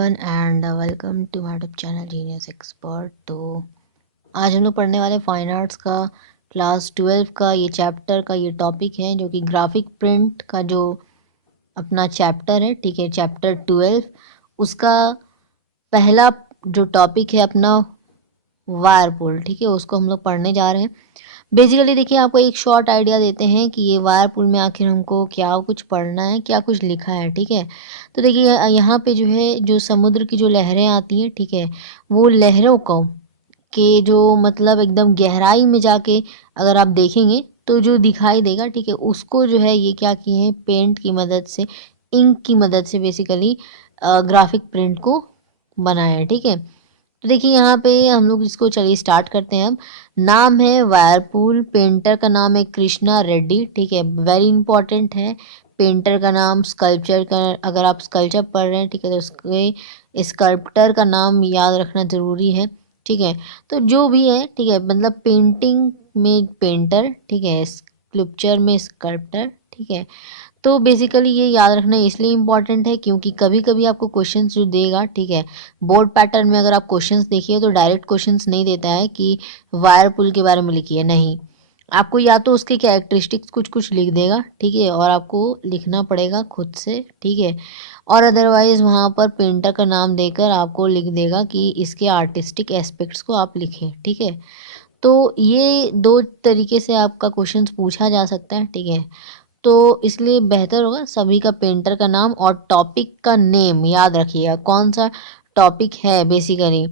Everyone and welcome to my YouTube channel genius expert. तो आज हम लोग पढ़ने वाले फाइन आर्ट्स का क्लास 12 का ये चैप्टर का ये टॉपिक है, जो कि ग्राफिक प्रिंट का जो अपना चैप्टर है, ठीक है, चैप्टर 12 उसका पहला जो टॉपिक है अपना वायरपुल, ठीक है, उसको हम लोग पढ़ने जा रहे हैं। बेसिकली देखिए, आपको एक शॉर्ट आइडिया देते हैं कि ये वायरपुल में आखिर हमको क्या कुछ पढ़ना है, क्या कुछ लिखा है, ठीक है। तो देखिए यहाँ पे जो है, जो समुद्र की जो लहरें आती हैं, ठीक है, वो लहरों को के जो मतलब एकदम गहराई में जाके अगर आप देखेंगे तो जो दिखाई देगा, ठीक है, उसको जो है ये क्या किए हैं, पेंट की मदद से, इंक की मदद से बेसिकली ग्राफिक प्रिंट को बनाया है, ठीक है। तो देखिए यहाँ पे हम लोग इसको चलिए स्टार्ट करते हैं। अब नाम है वायरपूल, पेंटर का नाम है कृष्णा रेड्डी, ठीक है, वेरी इंपॉर्टेंट है। पेंटर का नाम, स्कल्पचर का अगर आप स्कल्पचर पढ़ रहे हैं, ठीक है, तो उसके स्कल्प्टर का नाम याद रखना ज़रूरी है, ठीक है। तो जो भी है, ठीक है, मतलब पेंटिंग में पेंटर, ठीक है, स्कल्पचर में स्कल्प्टर, ठीक है। तो बेसिकली ये याद रखना इसलिए इम्पॉर्टेंट है क्योंकि कभी कभी आपको क्वेश्चंस जो देगा, ठीक है, बोर्ड पैटर्न में अगर आप क्वेश्चंस देखिए तो डायरेक्ट क्वेश्चंस नहीं देता है कि वायर पुल के बारे में लिखिए, नहीं, आपको या तो उसके कैरेक्टरिस्टिक्स कुछ कुछ लिख देगा, ठीक है, और आपको लिखना पड़ेगा खुद से, ठीक है, और अदरवाइज़ वहाँ पर पेंटर का नाम देकर आपको लिख देगा कि इसके आर्टिस्टिक एस्पेक्ट्स को आप लिखें, ठीक है। तो ये दो तरीके से आपका क्वेश्चंस पूछा जा सकता है, ठीक है। तो इसलिए बेहतर होगा सभी का पेंटर का नाम और टॉपिक का नेम याद रखिएगा, कौन सा टॉपिक है बेसिकली,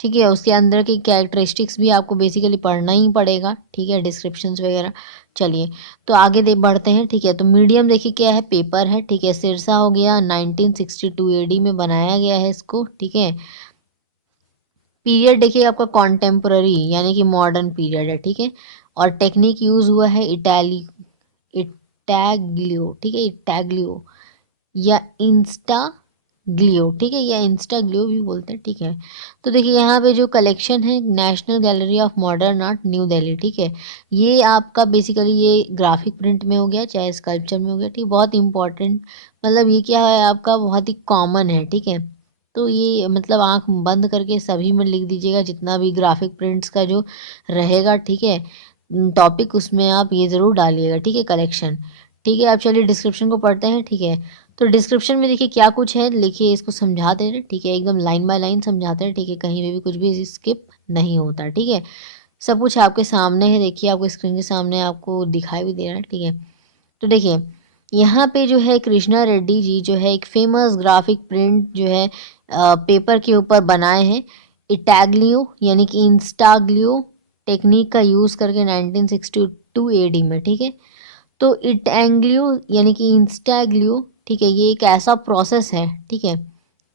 ठीक है, उसके अंदर की कैरेक्टरिस्टिक्स भी आपको बेसिकली पढ़ना ही पड़ेगा, ठीक है, डिस्क्रिप्शंस वगैरह। चलिए तो आगे दे बढ़ते हैं, ठीक है। तो मीडियम देखिए क्या है, पेपर है, ठीक है, सिरसा हो गया, 1962 एडी में बनाया गया है इसको, ठीक है। पीरियड देखिए आपका कॉन्टेम्प्ररी यानी कि मॉडर्न पीरियड है, ठीक है, और टेक्निक यूज़ हुआ है इटैग्लियो, ठीक है, इटैग्लियो या इंस्टाग्लियो, ठीक है, या इंस्टाग्लियो भी बोलते हैं, ठीक है। तो देखिए यहाँ पे जो कलेक्शन है, national gallery of modern art new Delhi, ठीक है, ये आपका बेसिकली ये ग्राफिक प्रिंट में हो गया चाहे स्कल्पचर में हो गया, ठीक, बहुत इंपॉर्टेंट, मतलब ये क्या है आपका, बहुत ही कॉमन है, ठीक है। तो ये मतलब आंख बंद करके सभी में लिख दीजिएगा जितना भी ग्राफिक प्रिंट्स का जो रहेगा, ठीक है, टॉपिक, उसमें आप ये ज़रूर डालिएगा, ठीक है, कलेक्शन, ठीक है। आप चलिए डिस्क्रिप्शन को पढ़ते हैं, ठीक है। तो डिस्क्रिप्शन में देखिए क्या कुछ है, लिखिए, इसको समझाते हैं, ठीक है, एकदम लाइन बाय लाइन समझाते हैं, ठीक है, कहीं पे भी कुछ भी स्किप नहीं होता, ठीक है। सब कुछ आपके सामने है, देखिए आपको स्क्रीन के सामने आपको दिखाई भी दे रहा है, ठीक है। तो देखिए यहाँ पे जो है कृष्णा रेड्डी जी जो है एक फेमस ग्राफिक प्रिंट जो है पेपर के ऊपर बनाए हैं, इटैग्लियो यानी कि इंस्टाग्लियो टेक्निक का यूज़ करके 1962 एडी में, ठीक है। तो इटैंग्लियो यानी कि इंस्टाग्लियो, ठीक है, ये एक ऐसा प्रोसेस है, ठीक है,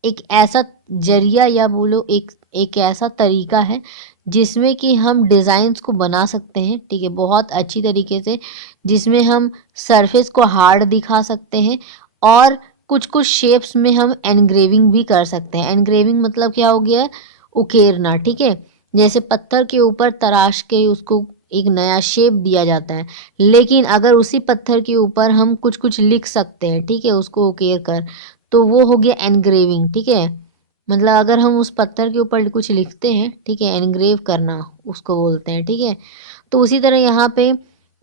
एक ऐसा जरिया या बोलो एक ऐसा तरीका है जिसमें कि हम डिज़ाइंस को बना सकते हैं, ठीक है, बहुत अच्छी तरीके से, जिसमें हम सरफेस को हार्ड दिखा सकते हैं और कुछ कुछ शेप्स में हम एनग्रेविंग भी कर सकते हैं। एनग्रेविंग मतलब क्या हो गया, उकेरना, ठीक है, जैसे पत्थर के ऊपर तराश के उसको एक नया शेप दिया जाता है, लेकिन अगर उसी पत्थर के ऊपर हम कुछ कुछ लिख सकते हैं, ठीक है, उसको उकेर कर, तो वो हो गया एनग्रेविंग, ठीक है। मतलब अगर हम उस पत्थर के ऊपर कुछ लिखते हैं, ठीक है, एनग्रेव करना उसको बोलते हैं, ठीक है। तो उसी तरह यहाँ पे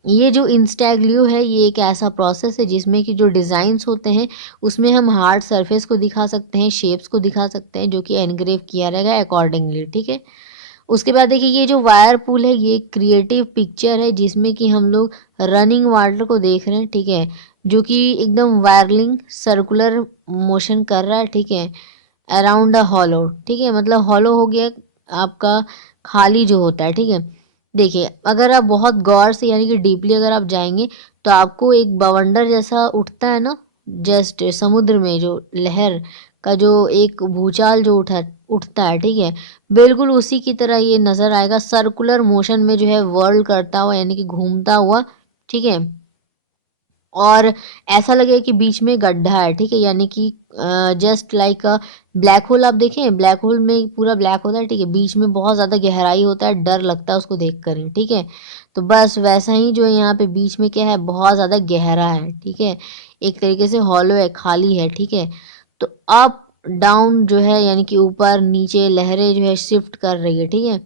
ये जो इंस्टाग्लियो है, ये एक ऐसा प्रोसेस है जिसमें कि जो डिज़ाइंस होते हैं उसमें हम हार्ड सरफेस को दिखा सकते हैं, शेप्स को दिखा सकते हैं, जो कि एनग्रेव किया रहेगा अकॉर्डिंगली, ठीक है। उसके बाद देखिए ये जो वायर पुल है, ये क्रिएटिव पिक्चर है जिसमें कि हम लोग रनिंग वाटर को देख रहे हैं, ठीक है, जो कि एकदम वायरलिंग सर्कुलर मोशन कर रहा है, ठीक है, अराउंड अ हॉलो, ठीक है, मतलब हॉलो हो गया आपका खाली जो होता है, ठीक है। देखिए अगर आप बहुत गौर से यानी कि डीपली अगर आप जाएंगे तो आपको एक बवंडर जैसा उठता है ना, जस्ट समुद्र में जो लहर का जो एक भूचाल जो उठता है, ठीक है, बिल्कुल उसी की तरह ये नज़र आएगा, सर्कुलर मोशन में जो है वर्ल्ड करता हुआ यानी कि घूमता हुआ, ठीक है, और ऐसा लगेगा कि बीच में गड्ढा है, ठीक है, यानी कि जस्ट लाइक अ ब्लैक होल, आप देखें ब्लैक होल में पूरा ब्लैक होता है, ठीक है, बीच में बहुत ज़्यादा गहराई होता है, डर लगता है उसको देख कर ही, ठीक है। तो बस वैसा ही जो है यहाँ पे बीच में क्या है, बहुत ज़्यादा गहरा है, ठीक है, एक तरीके से हॉलो है, खाली है, ठीक है। तो अब डाउन जो है यानी कि ऊपर नीचे लहरें जो है शिफ्ट कर रही है, ठीक है।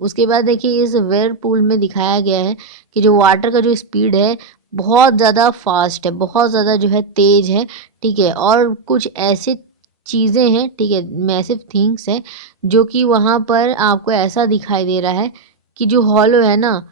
उसके बाद देखिए इस व्हर्लपूल में दिखाया गया है कि जो वाटर का जो स्पीड है बहुत ज़्यादा फास्ट है, बहुत ज़्यादा जो है तेज है, ठीक है। और कुछ ऐसे चीज़ें हैं, ठीक है, मैसिव थिंग्स है जो कि वहाँ पर आपको ऐसा दिखाई दे रहा है कि जो हॉलो है ना,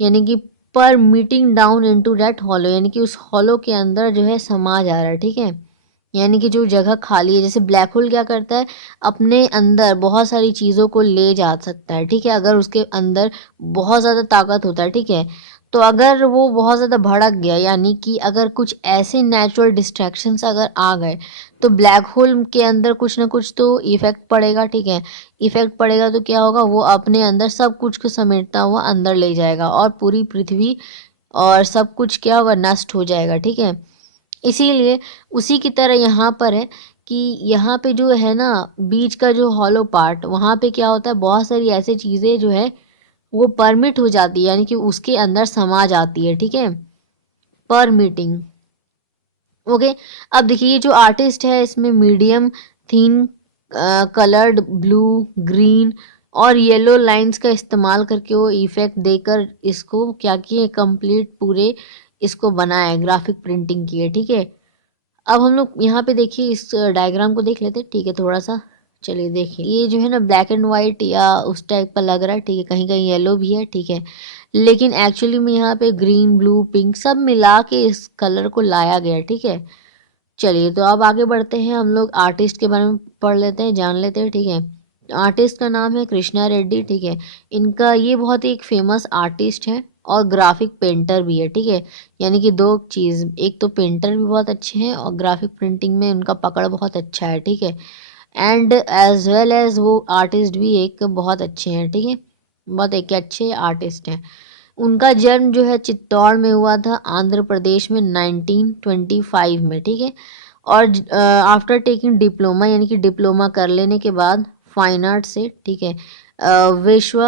यानी कि पर meeting down into that hollow, यानी कि उस हॉलो के अंदर जो है समा जा रहा है, ठीक है। यानी कि जो जगह खाली है, जैसे ब्लैक होल क्या करता है, अपने अंदर बहुत सारी चीज़ों को ले जा सकता है, ठीक है, अगर उसके अंदर बहुत ज़्यादा ताकत होता है, ठीक है। तो अगर वो बहुत ज़्यादा भड़क गया, यानी कि अगर कुछ ऐसे नेचुरल डिस्ट्रैक्शंस अगर आ गए, तो ब्लैक होल के अंदर कुछ ना कुछ तो इफेक्ट पड़ेगा, ठीक है। इफेक्ट पड़ेगा तो क्या होगा, वो अपने अंदर सब कुछ को समेटता हुआ अंदर ले जाएगा और पूरी पृथ्वी और सब कुछ क्या होगा, नष्ट हो जाएगा, ठीक है। इसीलिए उसी की तरह यहाँ पर है कि यहाँ पे जो है ना, बीच का जो हॉलो पार्ट, वहाँ पे क्या होता है, बहुत सारी ऐसी चीज़ें जो है वो परमिट हो जाती है, यानी कि उसके अंदर समा जाती है, ठीक है, परमिटिंग। ओके। अब देखिए ये जो आर्टिस्ट है इसमें मीडियम थीन कलर्ड ब्लू, ग्रीन और येलो लाइंस का इस्तेमाल करके वो इफेक्ट देकर इसको क्या किए, कंप्लीट पूरे इसको बनाया है, ग्राफिक प्रिंटिंग की है, ठीक है। अब हम लोग यहाँ पे देखिए इस डायग्राम को देख लेते हैं, ठीक है, थोड़ा सा। चलिए देखिए ये जो है ना ब्लैक एंड वाइट या उस टाइप का लग रहा है, ठीक है, कहीं कहीं येलो भी है, ठीक है, लेकिन एक्चुअली में यहाँ पे ग्रीन ब्लू पिंक सब मिला के इस कलर को लाया गया है, ठीक है। चलिए तो अब आगे बढ़ते हैं, हम लोग आर्टिस्ट के बारे में पढ़ लेते हैं, जान लेते हैं, ठीक है। आर्टिस्ट का नाम है कृष्णा रेड्डी, ठीक है। इनका ये बहुत ही एक फेमस आर्टिस्ट है और ग्राफिक पेंटर भी है, ठीक है। यानी कि दो चीज़, एक तो पेंटर भी बहुत अच्छे हैं और ग्राफिक प्रिंटिंग में उनका पकड़ बहुत अच्छा है, ठीक है। एंड एज वेल एज वो आर्टिस्ट भी एक बहुत अच्छे हैं, ठीक है, बहुत एक अच्छे आर्टिस्ट हैं। उनका जन्म जो है चित्तौड़ में हुआ था, आंध्र प्रदेश में 1925 में, ठीक है। और आफ्टर टेकिंग डिप्लोमा, यानी कि डिप्लोमा कर लेने के बाद फाइन आर्ट से, ठीक है, विश्व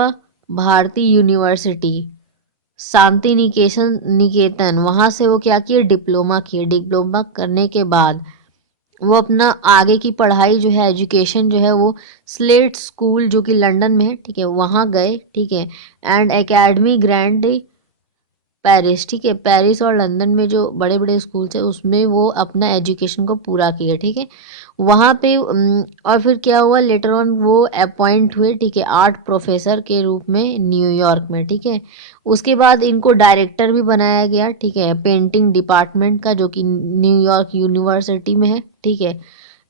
भारती यूनिवर्सिटी शांति निकेतन निकेतन वहाँ से वो क्या किए, डिप्लोमा किए। डिप्लोमा करने के बाद वो अपना आगे की पढ़ाई जो है, एजुकेशन जो है, वो स्लेट स्कूल जो कि लंदन में है, ठीक है, वहाँ गए, ठीक है। एंड एकेडमी ग्रैंड पेरिस, ठीक है, पेरिस और लंदन में जो बड़े बड़े स्कूल्स है उसमें वो अपना एजुकेशन को पूरा किए, ठीक है। वहाँ पे और फिर क्या हुआ, लेटर ऑन वो अपॉइंट हुए, ठीक है, आर्ट प्रोफेसर के रूप में न्यूयॉर्क में, ठीक है। उसके बाद इनको डायरेक्टर भी बनाया गया, ठीक है, पेंटिंग डिपार्टमेंट का, जो कि न्यूयॉर्क यूनिवर्सिटी में है, ठीक है।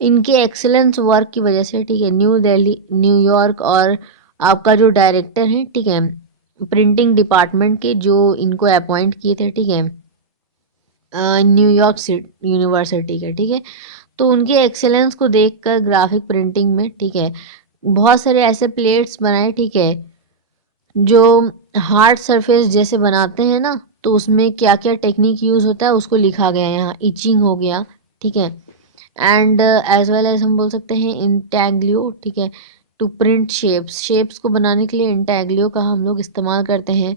इनके एक्सेलेंस वर्क की वजह से, ठीक है, न्यू दिल्ली न्यूयॉर्क और आपका जो डायरेक्टर है, ठीक है, प्रिंटिंग डिपार्टमेंट के जो इनको अपॉइंट किए थे, ठीक है, न्यूयॉर्क सिटी यूनिवर्सिटी के, ठीक है। तो उनके एक्सेलेंस को देखकर ग्राफिक प्रिंटिंग में, ठीक है, बहुत सारे ऐसे प्लेट्स बनाए, ठीक है, जो हार्ड सरफेस जैसे बनाते हैं ना, तो उसमें क्या क्या टेक्निक यूज़ होता है उसको लिखा गया है यहाँ, इचिंग हो गया, ठीक है। एंड एज वेल एज हम बोल सकते हैं इंटैग्लियो, ठीक है, टू प्रिंट शेप्स, शेप्स को बनाने के लिए इंटैग्लियो का हम लोग इस्तेमाल करते हैं।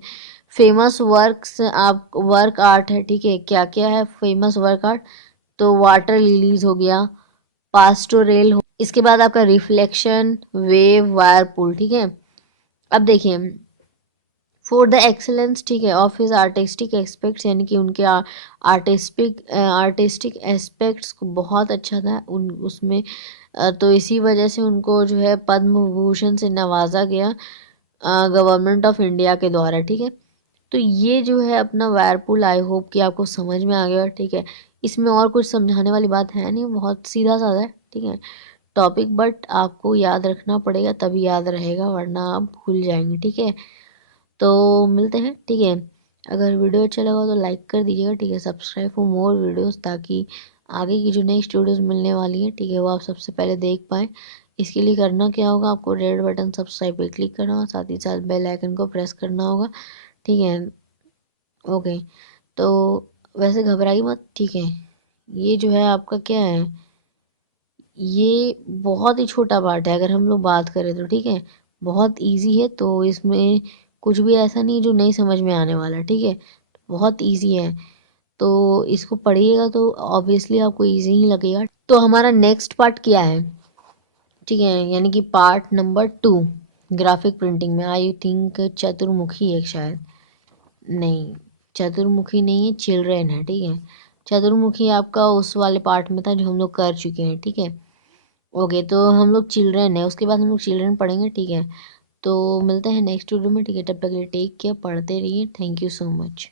फेमस वर्क्स, आप वर्क आर्ट है, ठीक है, क्या क्या है फेमस वर्क आर्ट, तो वाटर लिलीज हो गया, पास्टोरेल हो, इसके बाद आपका रिफ्लेक्शन वेव वायर पुल, ठीक है। अब देखिए फॉर द एक्सेलेंस, ठीक है, ऑफ हिज आर्टिस्टिक एस्पेक्ट्स, यानी कि उनके आर्टिस्टिक एस्पेक्ट्स को बहुत अच्छा था उन उसमें, तो इसी वजह से उनको जो है पद्म भूषण से नवाजा गया गवर्नमेंट ऑफ इंडिया के द्वारा, ठीक है। तो ये जो है अपना वायरपुल, आई होप कि आपको समझ में आ गया, ठीक है। इसमें और कुछ समझाने वाली बात है नहीं, बहुत सीधा साधा है, ठीक है, टॉपिक, बट आपको याद रखना पड़ेगा तभी याद रहेगा, वरना आप भूल जाएंगे, ठीक है। तो मिलते हैं, ठीक है। अगर वीडियो अच्छा लगा तो लाइक कर दीजिएगा, ठीक है, सब्सक्राइब फॉर मोर वीडियोस, ताकि आगे की जो नेक्स्ट वीडियोस मिलने वाली है, ठीक है, वो आप सबसे पहले देख पाएँ। इसके लिए करना क्या होगा, आपको रेड बटन सब्सक्राइब पे क्लिक करना होगा, साथ ही साथ बेल आइकन को प्रेस करना होगा, ठीक है। ओके। तो वैसे घबराइए मत, ठीक है, ये जो है आपका क्या है, ये बहुत ही छोटा पार्ट है अगर हम लोग बात करें तो, ठीक है, बहुत इजी है, तो इसमें कुछ भी ऐसा नहीं जो नहीं समझ में आने वाला, ठीक है, बहुत इजी है। तो इसको पढ़िएगा तो ऑब्वियसली आपको इजी ही लगेगा। तो हमारा नेक्स्ट पार्ट क्या है, ठीक है, यानी कि पार्ट नंबर 2 ग्राफिक प्रिंटिंग में। आई थिंक चतुर्मुखी है शायद, नहीं चतुर्मुखी नहीं है, चिल्ड्रेन है, ठीक है। चतुर्मुखी आपका उस वाले पार्ट में था जो हम लोग कर चुके हैं, ठीक है। ओके, तो हम लोग चिल्ड्रेन है, उसके बाद हम लोग चिल्ड्रेन पढ़ेंगे, ठीक है। तो मिलते हैं नेक्स्ट वीडियो में, ठीक है। तब तक के लिए टेक केयर, पढ़ते रहिए। Thank you so much.